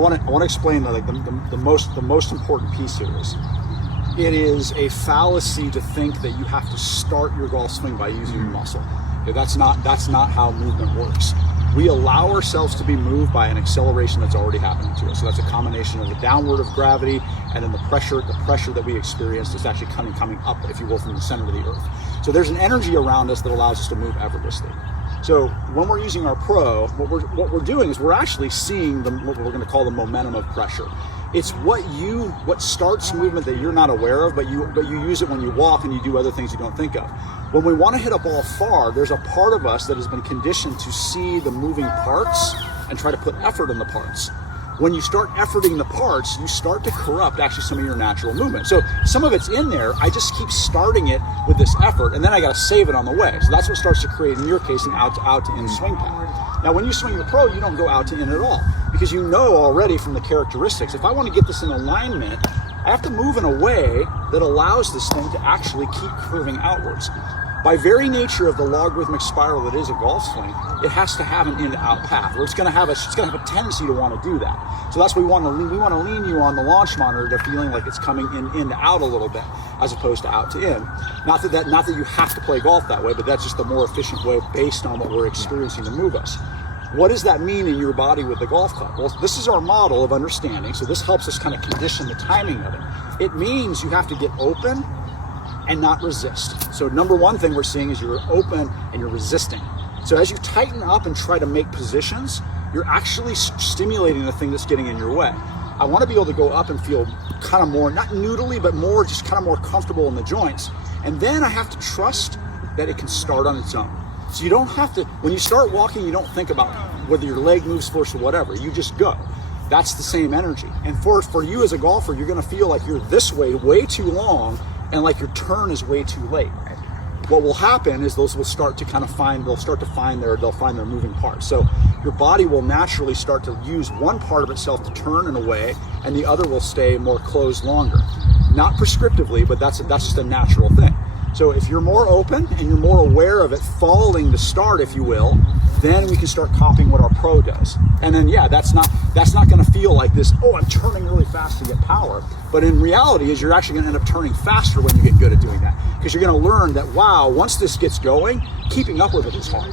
I want to explain like the most important piece here is it is a fallacy to think that you have to start your golf swing by using your muscle. Okay, that's not how movement works. We allow ourselves to be moved by an acceleration that's already happening to us. So that's a combination of the downward of gravity and then the pressure that we experience is actually coming up, if you will, from the center of the earth. So there's an energy around us that allows us to move effortlessly. So when we're using our Pro, what we're doing is we're actually seeing what we're going to call the momentum of pressure. It's what starts movement that you're not aware of, but you use it when you walk and you do other things you don't think of. When we want to hit a ball far, there's a part of us that has been conditioned to see the moving parts and try to put effort in the parts. When you start efforting the parts, you start to corrupt actually some of your natural movement. So some of it's in there, I just keep starting it with this effort, and then I got to save it on the way. So that's what starts to create, in your case, an out to in swing pattern. Now when you swing the Pro, you don't go out to in at all, because you know already from the characteristics, if I want to get this in alignment, I have to move in a way that allows this thing to actually keep curving outwards. By very nature of the logarithmic spiral that is a golf swing, it has to have an in to out path, or it's going to have a tendency to want to do that. So that's why we want to lean you on the launch monitor to feeling like it's coming in to out a little bit, as opposed to out to in. Not that you have to play golf that way, but that's just the more efficient way based on what we're experiencing to move us. What does that mean in your body with the golf club? Well, this is our model of understanding, so this helps us kind of condition the timing of it. It means you have to get open and not resist. So number one thing we're seeing is you're open and you're resisting. So as you tighten up and try to make positions, you're actually stimulating the thing that's getting in your way. I want to be able to go up and feel kind of more, not noodly, but more just kind of more comfortable in the joints. And then I have to trust that it can start on its own. So you don't have to, when you start walking, you don't think about whether your leg moves first or whatever, you just go. That's the same energy. And for you as a golfer, you're going to feel like you're this way too long, and like your turn is way too late. What will happen is those will start to kind of they'll find their moving parts. So your body will naturally start to use one part of itself to turn in a way, and the other will stay more closed longer. Not prescriptively, but that's just a natural thing. So if you're more open and you're more aware of it falling to start, if you will, then we can start copying what our Pro does. And then that's not going to feel like this, oh, I'm turning really fast to get power. But in reality is you're actually going to end up turning faster when you get good at doing that. Because you're going to learn that, wow, once this gets going, keeping up with it is hard.